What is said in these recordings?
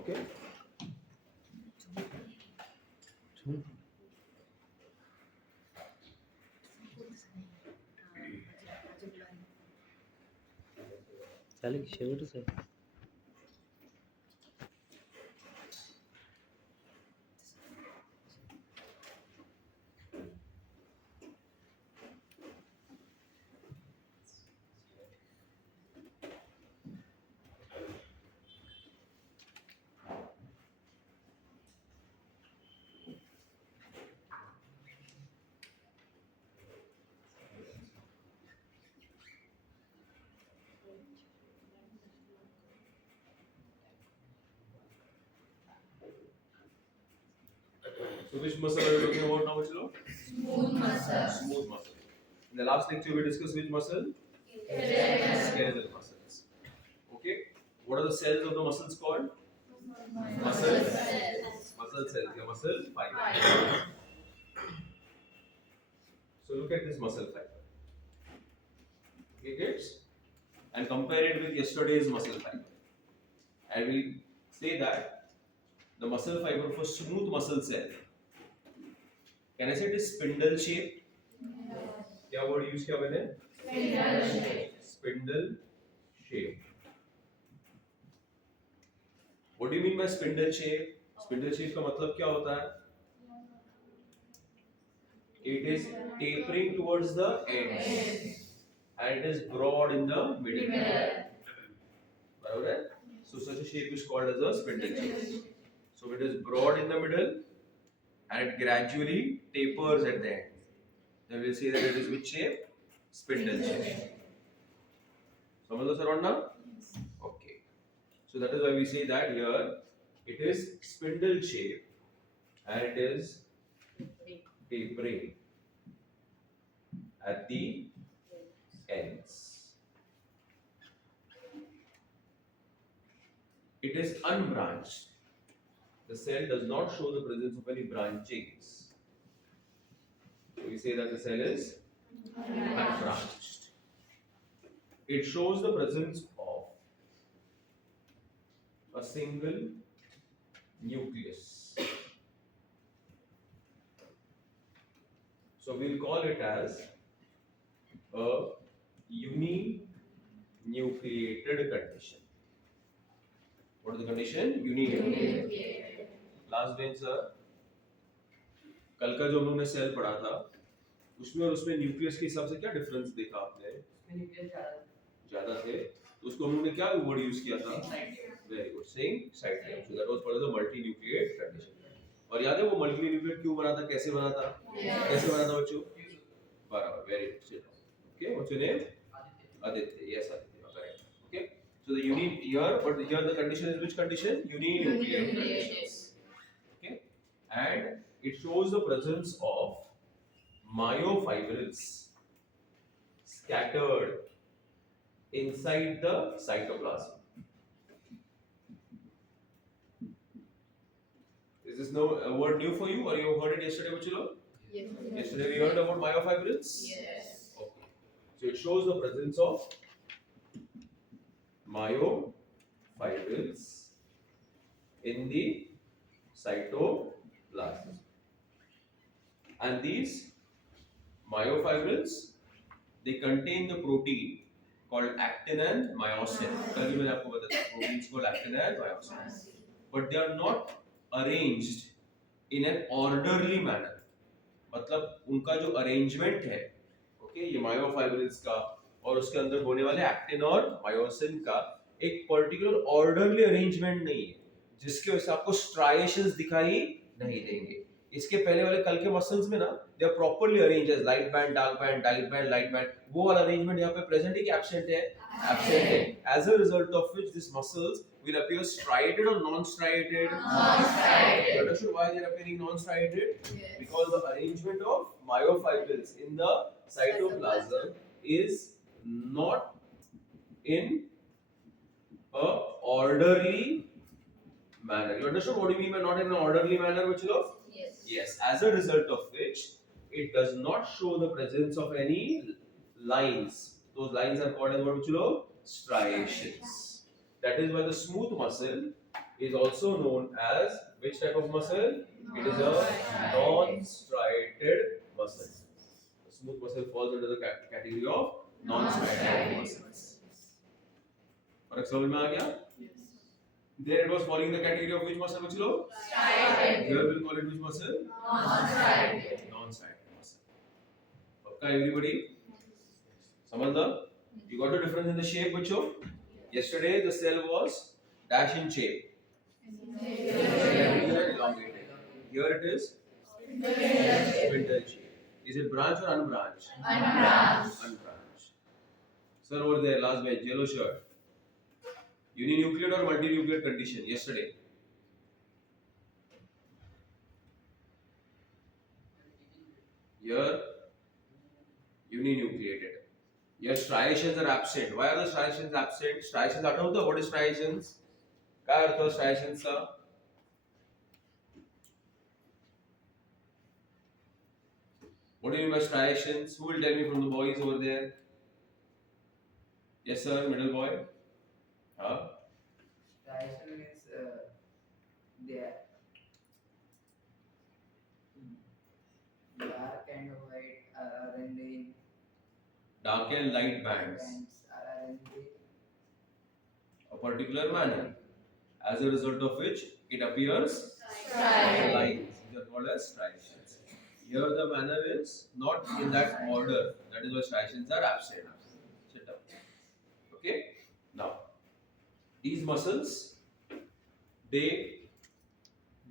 Okay. चालेल की शेवटच आहे. So which muscle are we talking about now, Chilo? Smooth muscle. Smooth muscle. In the last lecture, we discussed which muscle? Skeletal muscles. Okay. What are the cells of the muscles called? Muscle cells. Muscle cells. Yeah, muscle fiber. So look at this muscle fiber. Okay, kids? And compare it with yesterday's muscle fiber. And we say that the muscle fiber for smooth muscle cell, can I say it is spindle shaped? क्या word use किया मैंने? Spindle shape. Spindle shape. What do you mean by spindle shape? Spindle shape का मतलब क्या होता है? It is tapering towards the ends and it is broad in the middle. बराबर है? So such a shape is called as a spindle shape. So it is broad in the middle and it gradually tapers at the end. Then we'll see that it is which shape? Spindle shape. समझ लो sir now? Okay. So that is why we say that here it is spindle shape and it is tapering at the ends. It is unbranched. The cell does not show the presence of any branchings. So we say that the cell is unbranched. It shows the presence of a single nucleus. So we'll call it as a uninucleated condition. What is the condition? Uninucleated. Last bench sir, कल का जो हम लोग ने cell पढ़ा था उसमें और उसमें न्यूक्लियस के हिसाब से क्या डिफरेंस देखा आपने? ज्यादा थे तो उसको हम लोग ने क्या वर्ड यूज किया था? Very good, saying side time. So that was called the multi nucleate condition. और याद है वो मल्टी न्यूक्लिएट क्यों बना था, कैसे बना था? कैसे बना था बच्चों? बराबर, very good. Okay, what's your name? Aditya. Yes, Aditya, correct. Okay, so the unique here, but here the condition is which condition? Uninucleate conditions. Okay, and it shows the presence of myofibrils scattered inside the cytoplasm. Is this no a word new for you, or you heard it yesterday, Bachilo? Yes. Yesterday we heard about myofibrils. Yes. Okay, so it shows the presence of myofibrils in the cytoplasm, and these myofibrils, they contain the protein called actin and myosin. कल मैंने आपको बताया proteins called actin and myosin, but they are not arranged in an orderly manner. मतलब उनका जो arrangement है, okay, ये myofibrils का और उसके अंदर होने वाले एक्टिन और मायोसिन का एक पर्टिकुलर ऑर्डरली अरेंजमेंट नहीं है जिसके वजह से आपको स्ट्राइएशंस दिखाई नहीं देंगे. इसके पहले वाले कल के मसल्स में ना they are properly arranged as light band, dark band, dark band, light band. वो वाला अरेंजमेंट यहाँ पे प्रेजेंट है कि एब्सेंट है? एब्सेंट है. As a result of which this muscles will appear striated or non-striated? Non-striated. You understood why they are appearing non-striated? Yes. Because the arrangement of myofibrils in the cytoplasm is not in a orderly manner. You understood what do you mean by not in an orderly manner, Bachilo? Yes. Yes. As a result of which, it does not show the presence of any lines. Those lines are called as what, Bachilo? Striations. That is why the smooth muscle is also known as which type of muscle? It is a non-striated muscle. The smooth muscle falls under the category of non-striated muscles. For example, में आ गया? There it was falling in the category of which muscle, which low? Striated. Here we'll call it which muscle? Non-striated. Non-striated muscle. Okay, everybody? Samantha, you got the difference in the shape, bachcho? Yesterday the cell was dash in shape. Rectangular, elongated. Here it is spindle shape. Is it branched or unbranched? Unbranched. Unbranched. Sir, over there, last bench, yellow shirt. Uninucleate or multinucleate condition yesterday? Here, uninucleated. Here, striations are absent. Why are the striations absent? Striations, आठवतं? What is striations? काय अर्थ striations चा? What do you mean by striations? Who will tell me from the boys over there? Yes, sir, middle boy. Huh? Striation means they are dark and white are arranged in Dark and light bands. bands are arranged in A particular manner, as a result of which it appears Striated. lines, which are called as striations. Here the manner is not in that order, that is why striations are absent. Sit down. Okay? Now, these muscles, they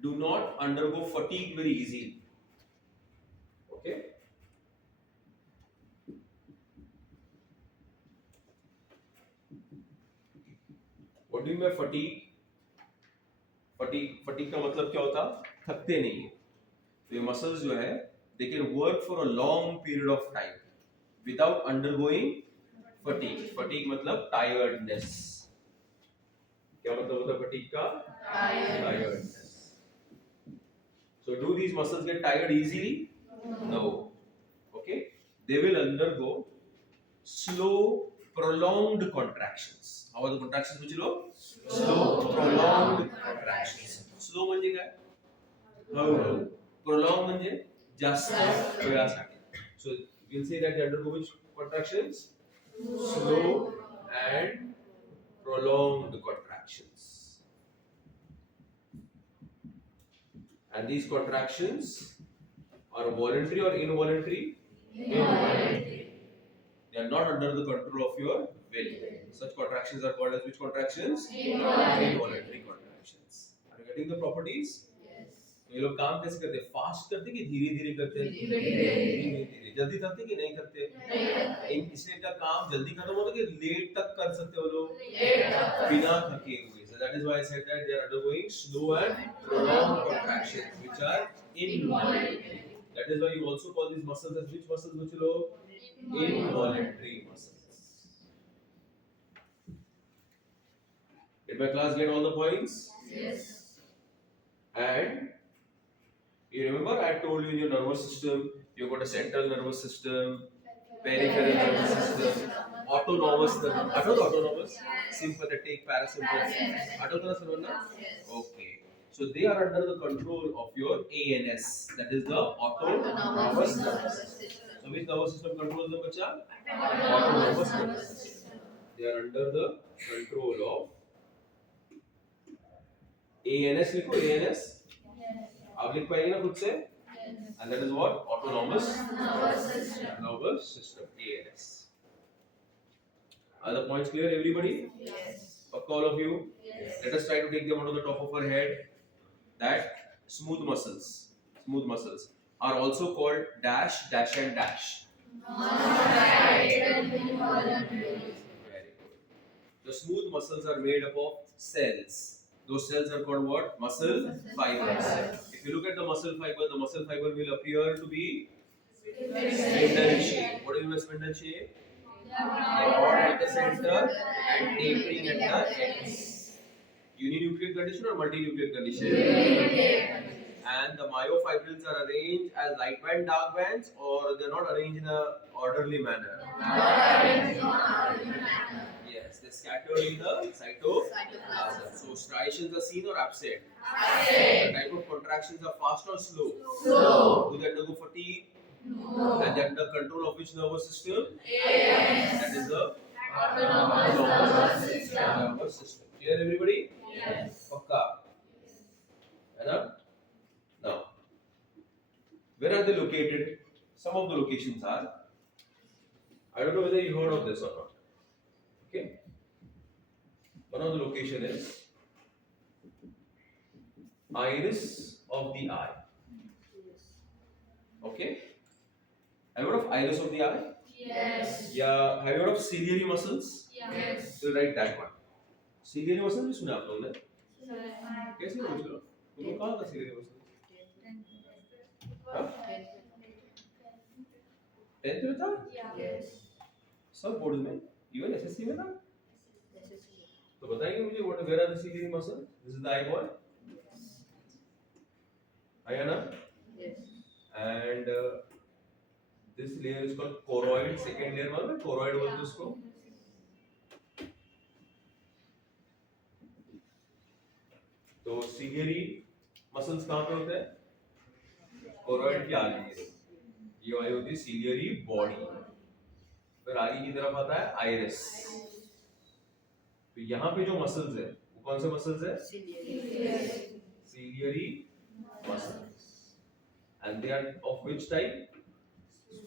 do not undergo fatigue very easily. Okay? What do you mean by fatigue? Fatigue का मतलब क्या होता? थकते नहीं है. तो ये muscles जो है, they can work for a long period of time without undergoing fatigue. Fatigue मतलब tiredness. क्या मतलब होता है fatigue का? Tiredness. So do these muscles get tired easily? No. Okay? They will undergo slow, prolonged contractions. How are the contractions, Michilo? Slow, prolonged contractions. Slow म्हणजे काय? हळूहळू. Prolonged म्हणजे जास्त वेळासाठी. So you will say that they undergo which contractions? Slow and prolonged contractions. And these contractions are voluntary or involuntary? Involuntary. They are not under the control of your will. Such contractions are called as which contractions? Involuntary. Involuntary contractions. Are you getting the properties? तो ये लोग काम कैसे करते हैं? Fast करते कि धीरे धीरे करते हैं? धीरे धीरे. जल्दी करते कि नहीं करते? इसलिए इनका काम जल्दी खत्म होता कि लेट तक कर सकते हो लोग? बिना थके हुए. So that is why I said that they are undergoing slow and prolonged contractions, which are involuntary. That is why you also call these muscles as which muscles, which low? Involuntary muscles. Did my class get all the points? Yes. And you remember I told you in your nervous system, you've got a central nervous system, peripheral nervous system, autonomous nervous. What is autonomous? Sympathetic, parasympathetic. What is that? Okay. So they are under the control of your ANS. That is the autonomous nervous system. So which nervous system controls them, bacha? Autonomous nervous system. They are under the control of ANS. लिखो ANS. आप लिख पाएंगे ना खुद से? And that is what? Autonomous nervous system. ANS. Are the points clear, everybody? Yes. Okay, all of you? Yes. Let us try to take them out of the top of our head. That smooth muscles are also called dash, dash and dash. Non-striated. Involuntary. Very good. The smooth muscles are made up of cells. Those cells are called what? Muscle fibers. If you look at the muscle fiber will appear to be spindle shape. What do you mean by spindle shape? Broad at the center and tapering at the ends. Uninucleate condition or multinucleate condition? And the myofibrils are arranged as light band, dark bands, or they are not arranged in a orderly manner. Yes, they They're scattered in the cytoplasm. So striations are seen or absent. The type of contractions are fast or slow. Do they undergo fatigue? And they under control of which nervous system? That is the autonomous nervous system. Clear, everybody? Pakka. Enough? Now, where are they located? Some of the locations are. I don't know whether you heard of this or not. Okay. One of the location is iris of the eye. Okay. Have you heard of iris of the eye? Yes. Yeah. Have you heard of ciliary muscles? Yes. So write that one. Ciliary muscles भी सुना आप लोगों ने? कैसे पूछ लो? तुमको कहाँ था ciliary muscles? हाँ? 10th में था? Yes. सब बोर्ड में? Even SSC में था? तो बताइए मुझे where are the ciliary muscles? This is the eye ball. Ayana? Yes. And this layer is called choroid. Second layer मालूम है? Choroid बोलते हैं उसको. तो ciliary muscles कहाँ पे होते हैं? Choroid के आगे. ये वाली होती है ciliary body. फिर आगे की तरफ आता है iris. तो यहाँ पे जो muscles है, वो कौन से muscles है? Ciliary muscles. And they are of which type?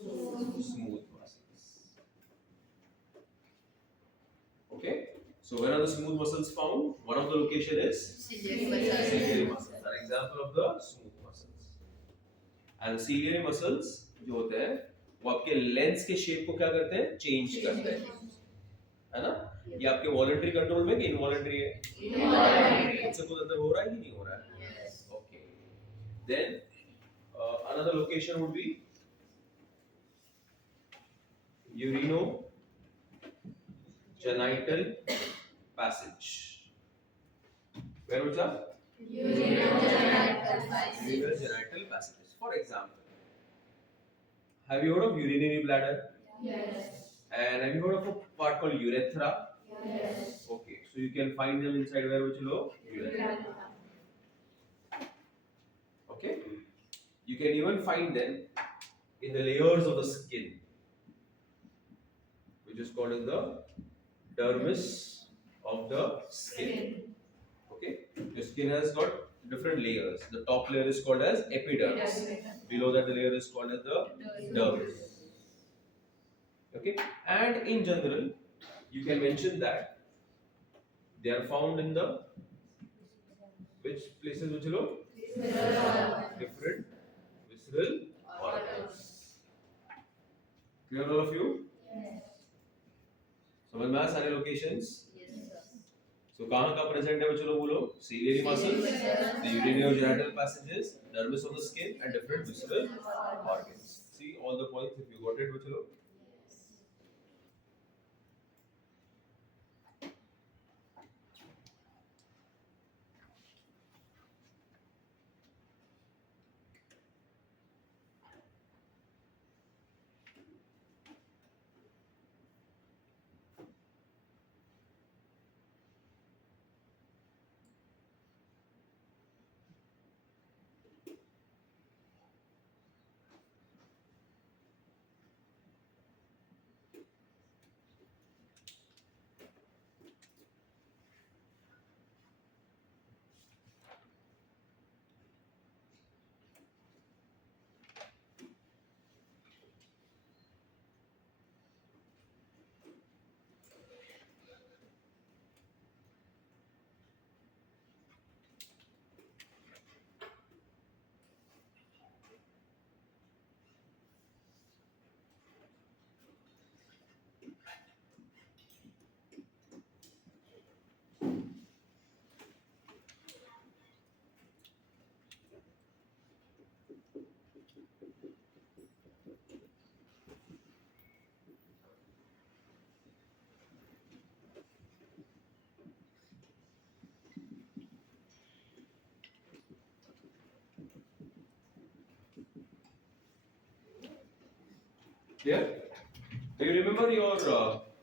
Smooth muscles. Okay. So where are the smooth muscles found? One of the location is ciliary muscles. An example of the smooth muscles. And ciliary muscles जो होते हैं वो आपके lens के shape को क्या करते हैं? चेंज करते हैं, है ना? ये आपके वॉलंटरी कंट्रोल में कि इनवॉलंटरी है? इनसे कुछ अंदर हो रहा है कि नहीं हो रहा है? Okay. Then another location would be genital passage. Where was that? Genital passages. For example, have you heard of urinary bladder? Yes. And have you heard of a part called urethra? Yes. Okay, so you can find them inside where which below? Urethra. Okay, you can even find them in the layers of the skin, which is called as the dermis of the skin. Okay, the skin has got different layers. The top layer is called as epidermis. Below that, the layer is called as the dermis. Okay, and in general, you can mention that they are found in the which places which below? Different visceral organs. Clear all of you? समझ में आया सारे locations? So कहाँ का present है बच्चों लोग बोलो? Ciliary muscles, the urinary genital passages, dermis of the skin, and different visceral organs. See all the points if you got it बच्चों लोग? Clear? Do you remember your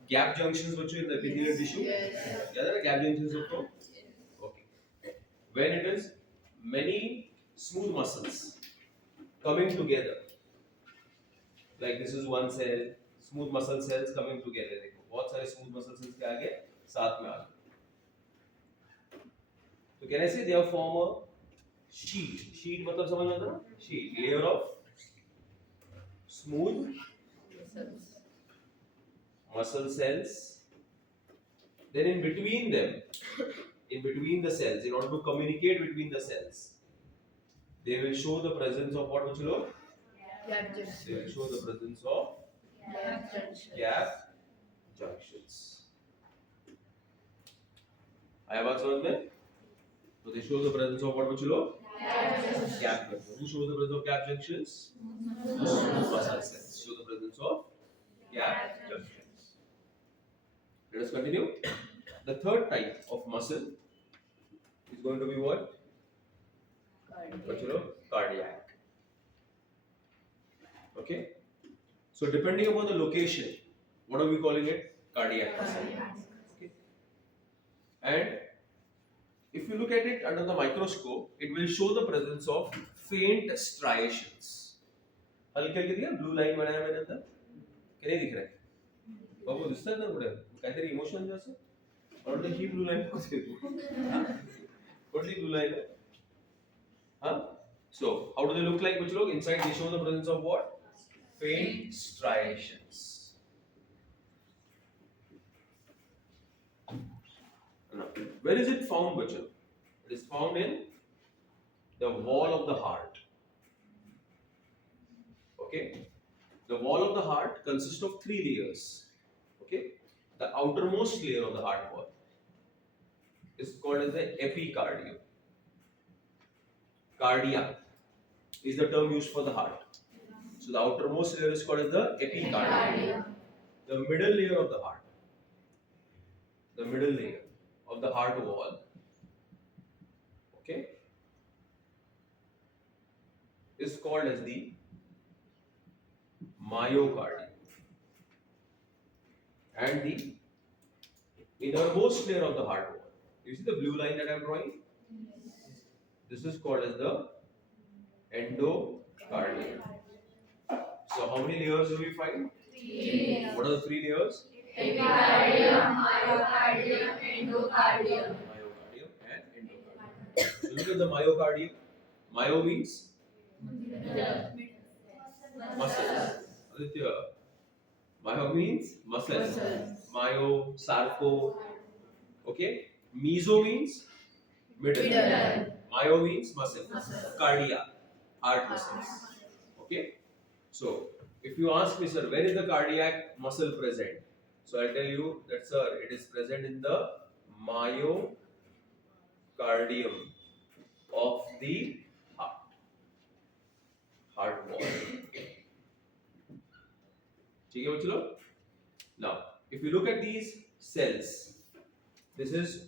gap junctions बच्चों in the epithelial tissue. याद है ना gap junctions सबको? Okay. When it is many smooth muscles coming together, like this is one cell, smooth muscle cells coming together. देखो बहुत सारे smooth muscle cells के आगे साथ में आ गए. So can I say they have form a sheet? Sheet मतलब समझ में आता है ना? Sheet, layer of smooth muscle cells. Then in between them, in between the cells, in order to communicate between the cells, they will show the presence of what, Bachalo? They will show the presence of gap junctions. आया बात समझ में? So they show the presence of what, Bachalo? Gap junctions. Who shows the presence of gap junctions? Muscle cells show the presence of gap junctions. Let us continue. The third type of muscle is going to be what? Cardiac. Okay. So depending upon the location, what are we calling it? Cardiac muscle. Okay. And if you look at it under the microscope, it will show the presence of faint striations. हल्के हल्के दिया blue line बनाया मैंने अंदर, क्या नहीं दिख रहा है? बाबू दिखता है ना बड़े, कहते हैं emotion जैसे, और तो ही blue line को देखो, totally blue line है, हाँ? So how do they look like बच्चों लोग? Inside they show the presence of what? Faint striations. Now, where is it found, bachcho? It is found in the wall of the heart. Okay, the wall of the heart consists of 3 layers. Okay, the outermost layer of the heart wall is called as the epicardium. Cardia is the term used for the heart. So the outermost layer is called as the epicardium. The middle layer of the heart, the middle layer of the heart wall, okay, is called as the myocardium. And the innermost layer of the heart wall, you see the blue line that I am drawing? This is called as the endocardium. So how many layers do we find? 3. What are the 3 layers? Epicardium, myocardium, endocardium. Myocardium and endocardium. So look at the myocardium. Myo means muscles. Aditya. Myo means muscles. Myo, sarco. Okay. Meso means middle. Myo means muscle. Cardia, heart muscles. Okay. So if you ask me, sir, where is the cardiac muscle present? So I'll tell you that, sir, it is present in the myocardium of the heart wall. ठीक है बच्चों? Now, if you look at these cells, this is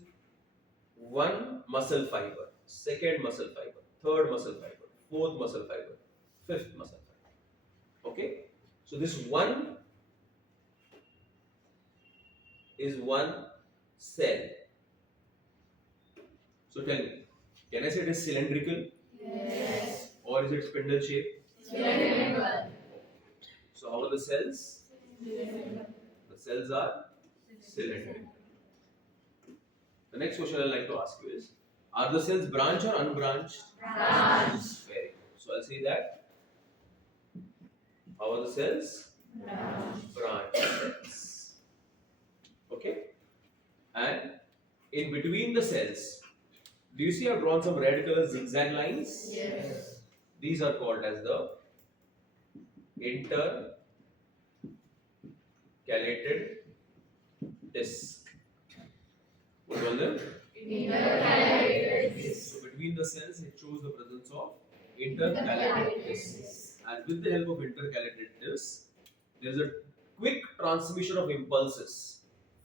one muscle fiber, second muscle fiber, third muscle fiber, fourth muscle fiber, fifth muscle fiber. Okay? So this one is one cell. So tell me, can I say it is cylindrical? Yes. Or is it spindle shaped? Cylindrical. So how are the cells? The cells are cylindrical. The next question I'd like to ask you is, are the cells branched or unbranched? Branched. Very good. So I'll say that. How are the cells? Branched cells. Okay? And in between the cells, do you see I've drawn some red color zigzag lines? Yes. These are called as the intercalated disc. What do you call them? Intercalated disc. So between the cells, it shows the presence of intercalated discs. And with the help of intercalated discs, there is a quick transmission of impulses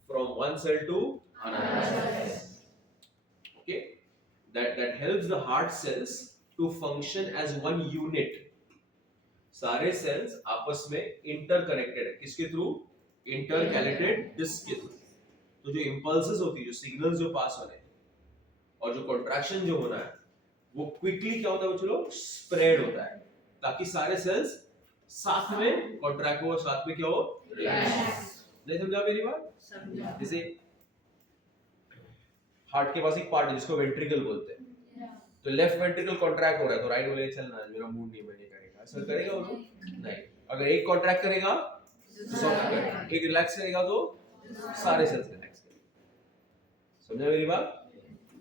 from one cell to another cell. Okay? That helps the heart cells to function as one unit. सारे cells आपस में interconnected है. किसके through? Intercalated disc के through. तो जो impulses होती है, जो सिग्नल्स जो पास होने और जो कॉन्ट्रैक्शन जो होना है, वो क्विकली क्या होता है बच्चों, स्प्रेड होता है, ताकि सारे सेल्स साथ में कॉन्ट्रैक्ट हो, साथ में क्या हो, रिलैक्स। नहीं समझा मेरी बात? समझा। जैसे हार्ट के पास एक पार्ट है जिसको वेंट्रिकल बोलते हैं, तो लेफ्ट वेंट्रिकल कॉन्ट्रैक्ट हो रहा है तो राइट बोले चलना मेरा मूड नहीं, मैं नहीं करेगा, ऐसा करेगा वो लोग? नहीं। अगर एक कॉन्ट्रैक्ट करेगा तो सब करेगा, एक रिलैक्स करेगा तो सारे सेल्स रिलैक्स करेंगे। समझा मेरी बात?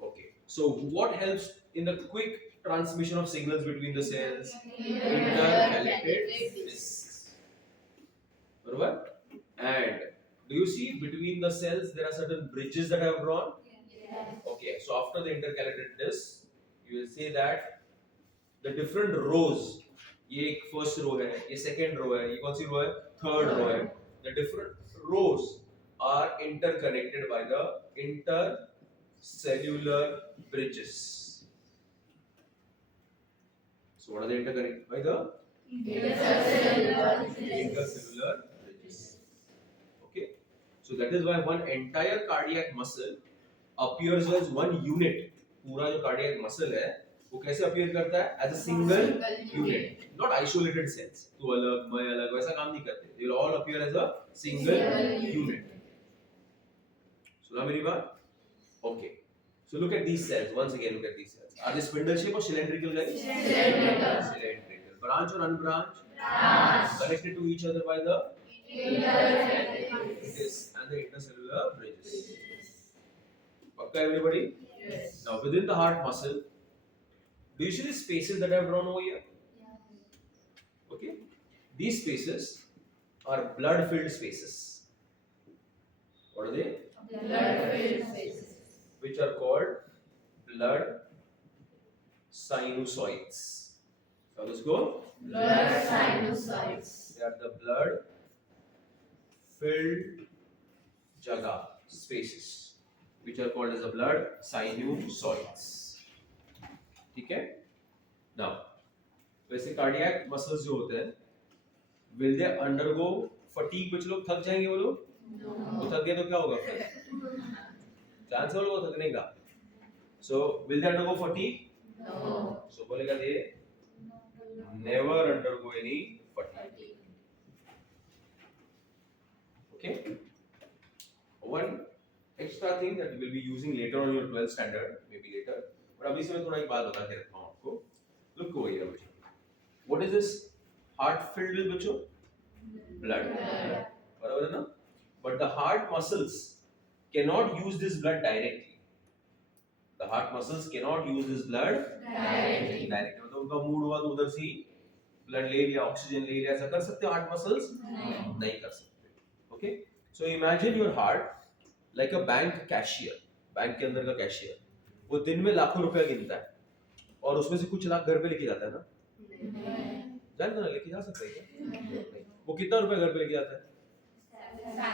Okay, so what helps in the quick transmission of signals between the cells? Intercalated discs. Barabar? And do you see between the cells there are certain bridges that I have drawn? Okay, so after the intercalated discs, you will say that the different rows, ये एक first row है, ये second row है, ये कौन सी row है, third row है, the different rows are interconnected by the intercellular bridges. So what are they interconnected by? The intercellular bridges. Okay, so that is why one entire cardiac muscle appears as one unit. पूरा जो cardiac muscle है वो कैसे appear करता है? As a single unit, not isolated cells. तू अलग, मैं अलग, वैसा काम नहीं करते. They will all appear as a single unit. सुना मेरी बात? Okay. So look at these cells. Once again, look at these cells. Are they spindle shape or cylindrical, guys? Cylindrical. Branch or unbranched? Branch. Connected to each other by the this and the intercellular bridges. Okay, everybody? Yes. Now, within the heart muscle, do you see the spaces that I have drawn over here? Okay, these spaces are blood-filled spaces. What are they? Blood-filled spaces. Which are called blood sinusoids. So let's go. Blood sinusoids. They are the blood filled jaga spaces, which are called as the blood sinusoids. ठीक है? Now, वैसे cardiac muscles जो होते हैं, will they undergo fatigue? कुछ लोग थक जाएंगे, वो लोग वो थक गए तो क्या होगा फिर? चांस है वो लोग थकने का. So will they undergo fatigue? No. So बोलेगा they never undergo any fatigue. Okay. One extra thing that we will be using later on in your 12th standard, maybe later. But अभी से मैं थोड़ा एक बात बता के रखता हूँ आपको. Look over here, बच्चों. What is this heart filled with, बच्चों? Blood. बराबर है ना? But the heart muscles cannot use this blood directly. The heart muscles cannot use this blood directly. मतलब उनका मूड हुआ तो उधर से ब्लड ले लिया, ऑक्सीजन ले लिया, ऐसा कर सकते हो हार्ट मसल्स? नहीं कर सकते. Okay, so imagine your heart like a bank cashier. Bank के अंदर का कैशियर, वो दिन में लाखों रुपया गिनता है और उसमें से कुछ लाख घर पे लेके जाता है ना? जानते ना, लेके जा सकते हैं. वो कितना रुपया घर पे लेके जाता है?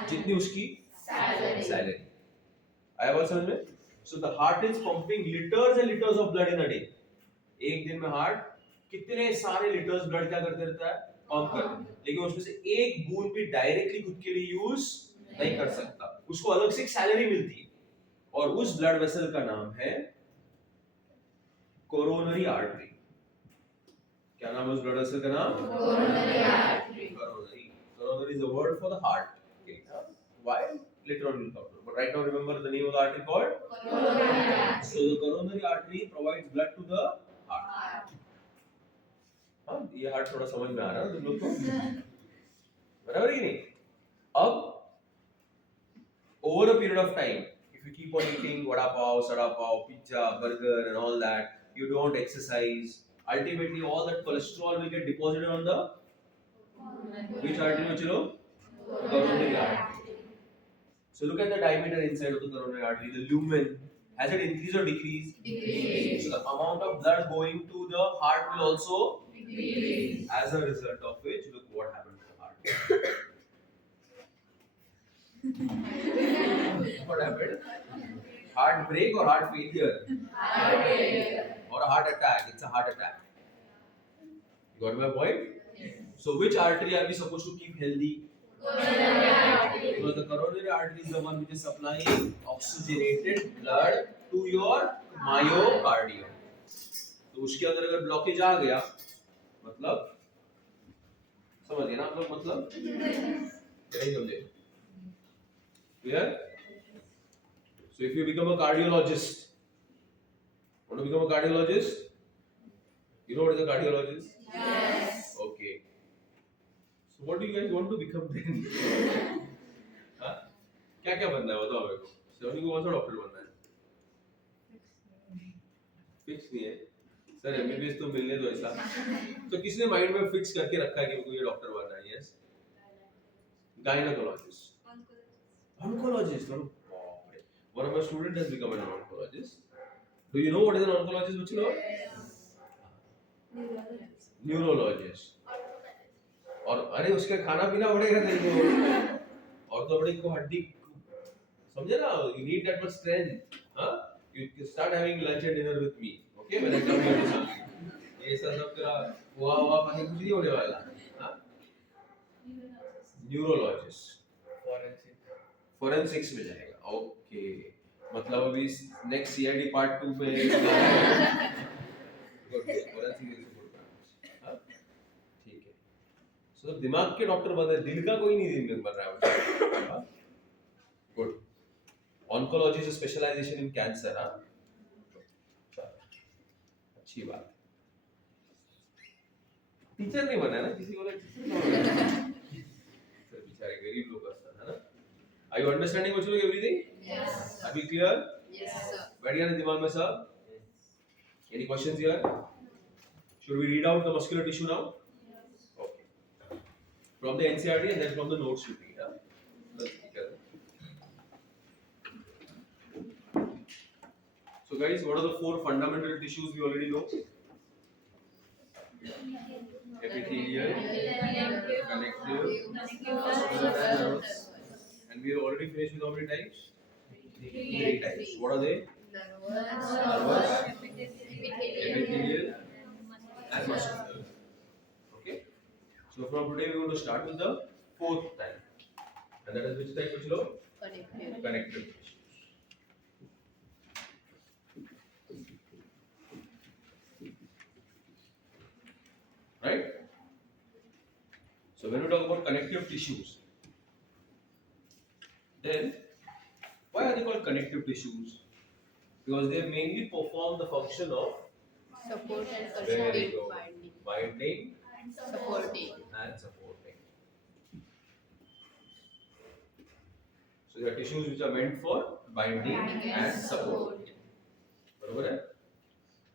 जितनी उसकी सैलरी. आया बात समझ में? So the heart is pumping liters and liters of blood in a day. एक दिन में हार्ट कितने सारे लीटर्स ब्लड क्या करते रहता है? पंप करते हैं. लेकिन उसमें से एक बूंद भी डायरेक्टली खुद के लिए यूज नहीं कर सकता. उसको अलग से एक सैलरी मिलती है और उस ब्लड वेसल का नाम है कोरोनरी आर्टरी. क्या नाम है उस ब्लड वेसल का नाम? Coronary artery. Coronary is a word for the heart. Okay. Why? Later on we'll talk about it. But right now remember the name of the artery called? Coronary artery. So the coronary artery provides blood to the heart. हाँ, ये heart थोड़ा समझ में आ रहा है तुम लोग को? बराबर ही नहीं? अब over a period of time, if you keep on eating vada pav, sada pav, pizza, burger and all that, you don't exercise, ultimately all that cholesterol will get deposited on the which artery, bachlo? Coronary artery. So look at the diameter inside of the coronary artery, the lumen. Has it increased or decreased? Decrease. So the amount of blood going to the heart will also Decrease. as a result of which, look what happened to the heart. What happened? Heart break or heart failure? Heart failure. Or a heart attack? It's a heart attack. You got my point? So which artery are we supposed to keep healthy? Coronary artery. Because the coronary artery is the one which is supplying oxygenated blood to your myocardium. तो उसके अंदर अगर blockage आ गया मतलब समझिए ना आप लोग मतलब नहीं समझे clear? So if you become a cardiologist, want to become a cardiologist? You know what is a cardiologist? Yes. Okay. So what do you guys want to become then? हाँ? क्या क्या बनना है बताओ मेरे को सर को कौन सा डॉक्टर बनना है फिक्स नहीं है सर एमबीबीएस तो मिलने दो ऐसा तो किसने माइंड में फिक्स करके रखा है कि मुझे ये डॉक्टर बनना है yes gynaecologist oncologist one of my students has become an oncologist do you know what is an oncologist bachlo neurologist और अरे उसके खाना पीना पड़ेगा तेरे को और तो बड़ी को हड्डी समझे ना you need that much strength हाँ you start having lunch and dinner with me okay when I come here to something ये सब तेरा हुआ पानी कुछ नहीं होने वाला हाँ न्यूरोलॉजिस्ट फोरेंसिक्स में जाएगा ओके मतलब अभी नेक्स्ट सीआईडी पार्ट 2 में ठीक है सो दिमाग के डॉक्टर बन रहे दिल का कोई नहीं बन रहा है good oncology is specialization in cancer हाँ अच्छी बात टीचर नहीं बना है ना किसी को बेचारे गरीब लोग है ना Are you understanding what you look everything? Yes. Are we clear? Yes, sir. बैठ गया ना दिमाग में सब? Any questions here? Should we read out the muscular tissue now? Yes. Okay. From the NCERT and then from the notes you read. Huh? Let's together. So guys, what are the 4 fundamental tissues we already know? Epithelial, connective, muscular and nervous. And we have already finished with how many types? 3 types. What are they? Nervous, epithelial, and muscular. Okay. So from today we are going to start with the 4th type. And that is which type, Puchlo? Connective tissues. Right? So when we talk about connective tissues, then why are they called connective tissues? Because they mainly perform the function of Support and very supporting good. Binding supporting. and supporting. So they are tissues which are meant for binding and support. बरोबर है?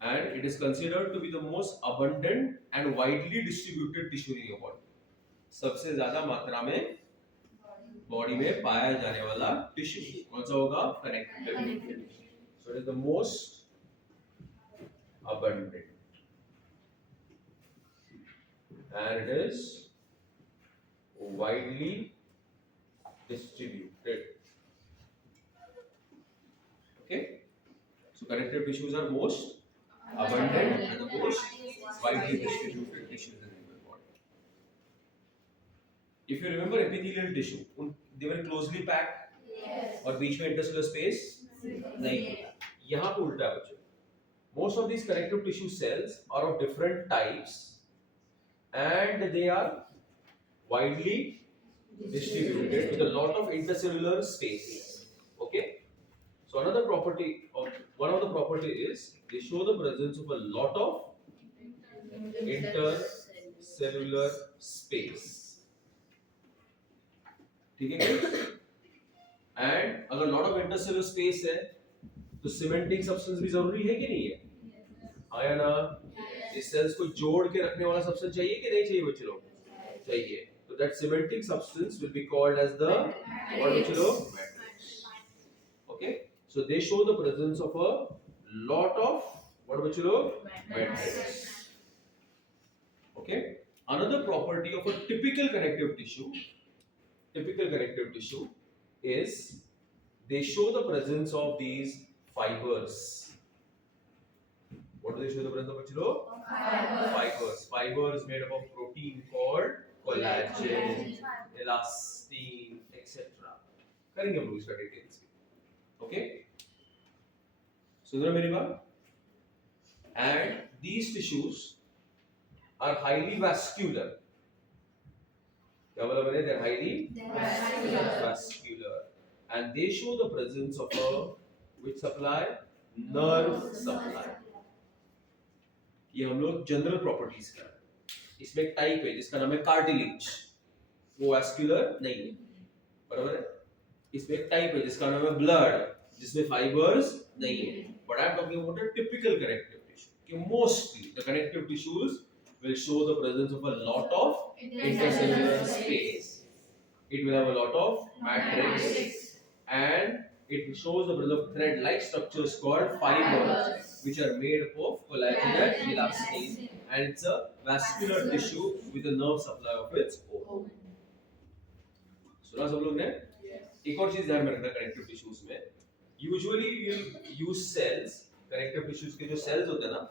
And it is considered to be the most abundant and widely distributed tissue in your body. सबसे ज्यादा मात्रा में body में पाया जाने वाला टिश्यू कौन सा होगा connective so it is the most abundant and it is widely distributed okay so connective tissues are most abundant and the most widely distributed tissues in the body if you remember epithelial tissue they were closely packed और बीच में intercellular space नहीं यहाँ पे उल्टा है बच्चों most of these connective tissue cells are of different types and they are widely distributed with a lot of intercellular space okay so one of the property is they show the presence of a lot of intercellular space ठीक है and अगर lot of intercellular space है तो cementing substance भी जरूरी है कि नहीं है आया ना इस सेल्स को जोड़ के रखने वाला सब्सटेंस चाहिए कि नहीं चाहिए बच्चे लोग चाहिए तो that cementing substance will be called as the what बच्चे लोग matrix okay so they show the presence of a lot of what बच्चे लोग matrix okay another property of a typical connective tissue is they show the presence of these fibers. What do they show the presence of bachlo? Fibers made up of protein called collagen, elastin, etc. करेंगे हम लोग इसका details में। Okay, सुन रहे हो मेरी बात? And these tissues are highly vascular. क्या बोला मैंने? They're highly vascular and they show the presence of a which supply? Nerve supply. ये हम लोग जनरल प्रॉपर्टीज का है। इसमें एक टाइप है जिसका नाम है कार्टिलेज, वो वैस्कुलर नहीं है, बराबर है। इसमें एक टाइप है जिसका नाम है ब्लड, जिसमें फाइबर्स नहीं है। But I am talking about a typical connective tissue कि mostly the connective tissues will show the presence of a lot of intercellular space. It will have a lot of matrix and it shows the presence of thread-like structures called fibers, which are made up of collagen and elastin, and it's a vascular tissue with a nerve supply of its own. सुना सब लोग ने? एक और चीज ध्यान में रखना कनेक्टिव टिश्यूज में, usually we use cells, connective tissues के जो सेल्स होते हैं ना,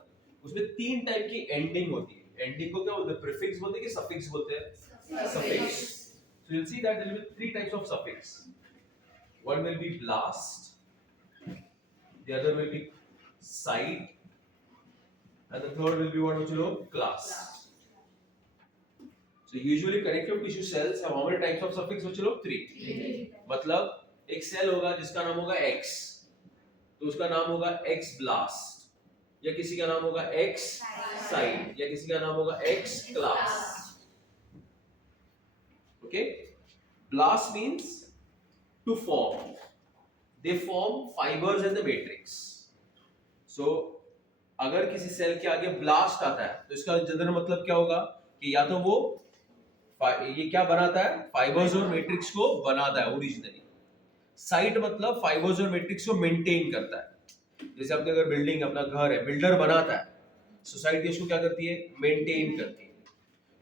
उसमें तीन टाइप की एंडिंग होती है। एंडिंग को क्या बोलते हैं? प्रीफिक्स बोलते हैं कि सफिक्स बोलते हैं? Suffix. So you'll see that there will be three types of suffix. One will be blast, the other will be side, and the third will be what you know, class. So usually connective tissue cells have how many types of suffix which you know? Three. मतलब एक cell होगा जिसका नाम होगा X, तो उसका नाम होगा X blast, या किसी का नाम होगा X side, या किसी का नाम होगा X class. Okay, blast means to form. They form fibers in the matrix. So अगर किसी सेल के आगे ब्लास्ट आता है तो इसका जनरल मतलब क्या होगा कि या तो वो ये क्या बनाता है? फाइबर्स और मैट्रिक्स को बनाता है ओरिजिनली। साइट मतलब फाइबर्स और मैट्रिक्स को मेंटेन करता है। जैसे आपके अगर बिल्डिंग, अपना घर है, बिल्डर बनाता है, सोसाइटी उसको क्या करती है? मेंटेन करती है।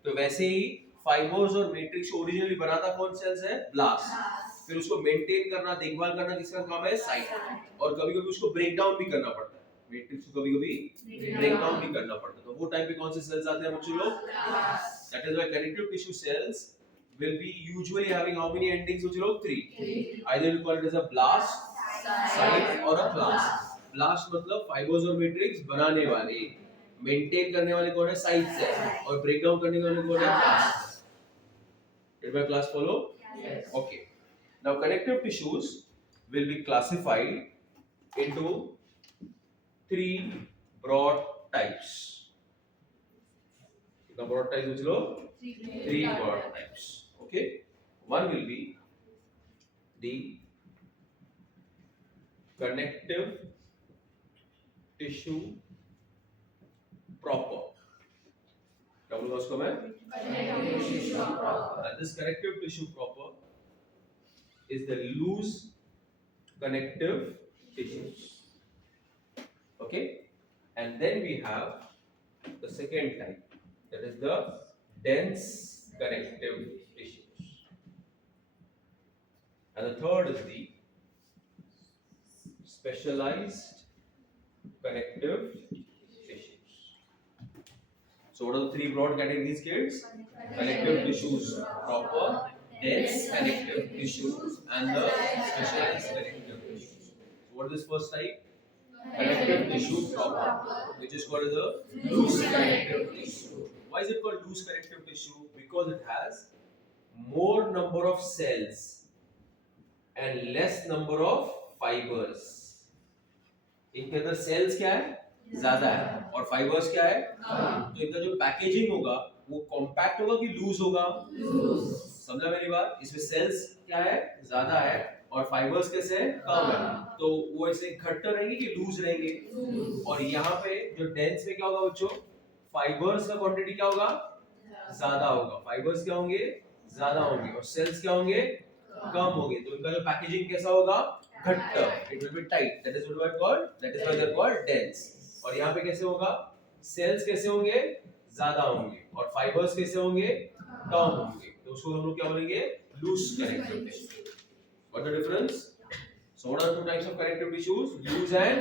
तो वैसे ही फाइबर्स और मैट्रिक्स को ओरिजिनली बनाता कौन सेल्स है? ब्लास्ट। फिर उसको मेंटेन करना, देखभाल करना किसका काम है? साइट। और कभी-कभी उसको ब्रेक डाउन भी करना पड़ता है, मैट्रिक्स को कभी-कभी ब्रेक डाउन भी करना पड़ता है। तो वो टाइप पे कौन से सेल्स आते हैं बच्चों लोग? That is why connective tissue cells will be usually having how many endings which are three. Either you call it as a blast, site or a class. Blast मतलब फाइबर्स और matrix बनाने वाले, maintain करने वाले कौन है? Sites है, और ब्रेक डाउन करने वाले कौन है? Class. Did my class follow? Yes. Okay. Now connective tissues will be classified into three broad types. The broad types which are three broad types. Okay, one will be the connective tissue proper. क्या बोलूँगा उसको मैं? And this connective tissue proper is the loose connective tissues. Okay, and then we have the second type, that is the dense connective tissues, and the third is the specialized connective tissues. So what are the three broad categories, kids? Connective tissues proper, dense connective tissues, and the specialized connective tissues. So what is this first type? Connective tissue proper, which is called the loose connective tissue. Why is it called loose connective tissue? Because it has more number of cells and less number of fibers. इनके अंदर sales क्या है? ज्यादा है, और fibres क्या है? कम। तो इनका जो पैकेजिंग होगा वो कॉम्पैक्ट होगा कि लूज होगा? लूज। समझा मेरी बात? इसमें सेल्स क्या है? ज्यादा है, और फाइबर्स कैसे है? कम है। तो वो ऐसे घट्ट रहेंगे कि लूज रहेंगे? और यहाँ पे जो डेंस में क्या होगा बच्चों? फाइबर्स का क्वांटिटी क्या होगा? ज्यादा होगा। फाइबर्स क्या होंगे? ज्यादा होंगे, और सेल्स क्या होंगे? कम होंगे। तो इनका जो पैकेजिंग कैसा होगा? घट्ट। It will be tight. That is what we called, that is why they are called dense. और यहाँ पे कैसे होगा? सेल्स कैसे होंगे? ज्यादा होंगे, और फाइबर्स कैसे होंगे? कम होंगे। तो उसको हम लोग क्या बोलेंगे? Loose connective tissue. What the difference? So what are the two types of connective tissues? Loose and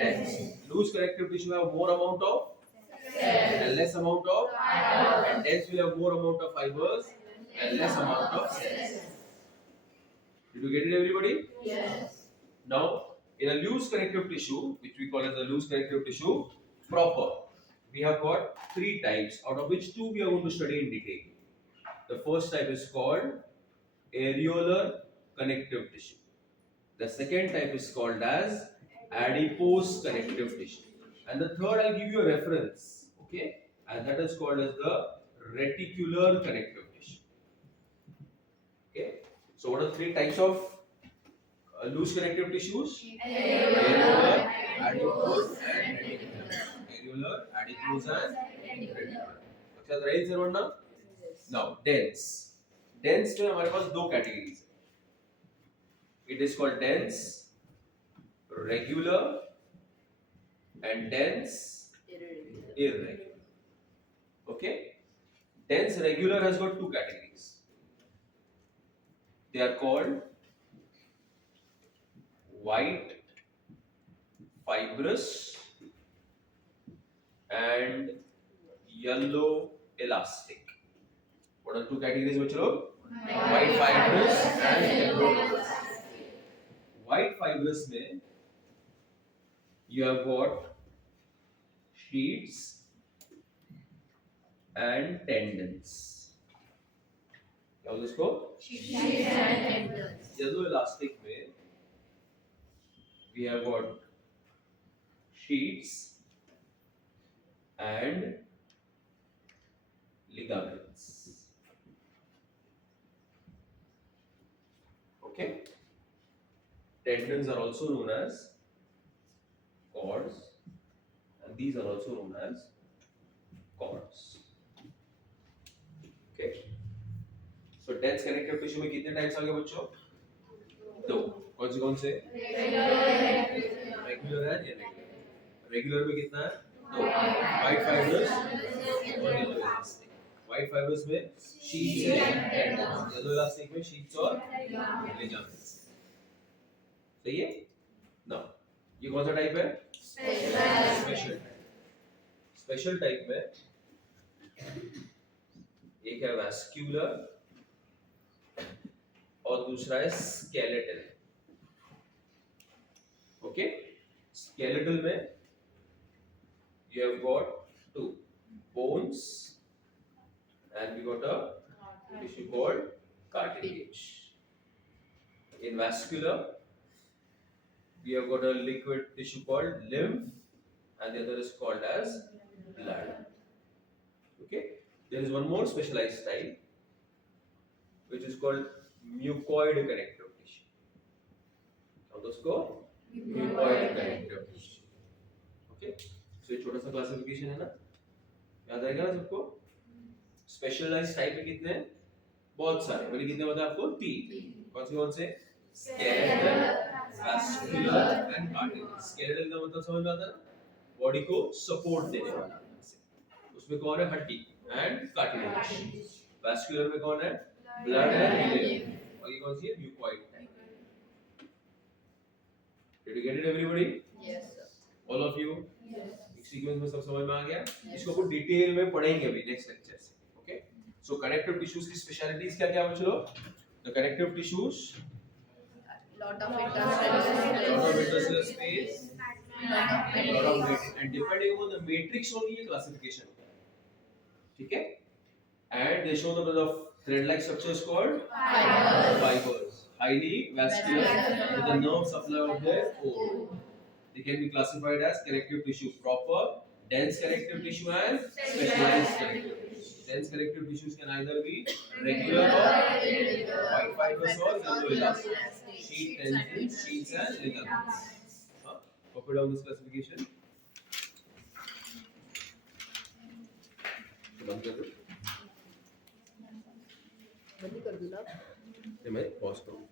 dense. Loose connective tissue have more amount of and less amount of, and dense will have more amount of fibers and less amount of cells. Did you get it, everybody? Yes. Now, in a loose connective tissue, which we call as a loose connective tissue proper, we have got three types, out of which two we are going to study in detail. The first type is called areolar connective tissue. The second type is called as adipose connective tissue. And the third, I'll give you a reference, okay? And that is called as the reticular connective tissue. Okay? So, what are the three types of loose connective tissues? Areolar, adipose, and reticular. Areolar, adipose, and reticular. अच्छा तो right जरूर ना? Now, dense. Dense में हमारे पास दो categories हैं. It is called dense, regular, and dense, irregular. Okay? Dense regular has got two categories. They are called white fibrous and yellow elastic. What are two categories, bachcho? White fibrous and yellow elastic. White fibrous में you have got sheets and tendons. क्या बोलते इसको? Yellow elastic में we have got sheets and ligaments. Okay? Tendons are also known as cords, and these are also known as cords. Okay? So dense connective tissue में कितने types आ गए बच्चों? दो. कौन से? रेगुलर है या रेगुलर में कितना है? दो. व्हाइट फाइब्रस और येलो इलास्टिक. व्हाइट फाइब्रस में sheets and tendons. Yellow elastic में शीट्स और लिगामेंट्स. सही है? नाउ ये कौन सा टाइप है? Special type. स्पेशल टाइप में एक है वैस्कुलर और दूसरा है स्केलेटल. ओके? स्केलेटल में you have got two bones and we got a tissue called cartilage. In vascular, we have got a liquid tissue called lymph and the other is called as blood. Okay? There is one more specialized type which is called mucoid connective tissue. Now let's go. Mucoid connective tissue. Okay? So ये छोटा सा classification है ना, याद आएगा ना सबको? Specialised type में कितने हैं? बहुत सारे. मैंने कितने बताया आपको? तीन. कौन से? Skeletal, vascular and cartilage. Skeletal का मतलब समझ में आता है ना? बॉडी को सपोर्ट देने वाला. उसमें कौन है? हड्डी एंड कार्टिलेज. वैस्कुलर में कौन है? Blood and lymph. और ये कौन सी है? Mucoid type. Did you get it, everybody? Yes, sir. All of you? Yes. Sequence में सब समझ में आ गया. इसको कुछ डिटेल में पढ़ेंगे अभी नेक्स्ट लेक्चर से. ओके? सो कनेक्टिव टिश्यूज की स्पेशलिटीज क्या क्या बच्चों? The connective tissues Lot of intercellular space, lot of matrix. and depending upon the matrix only ये classification होता है. ठीक है? And they show the presence of thread-like structures called fibers, highly vascular with the nerve supply of their own. They can be classified as connective tissue proper, dense connective tissue, and specialized connective tissue. Dense connective tissues can either be regular or white fibers or yellow elastic, sheet tendons, sheets, and ligaments. Copy down this classification. बंद कर दो. बंद कर दूँ ना? मैं pause करूँ.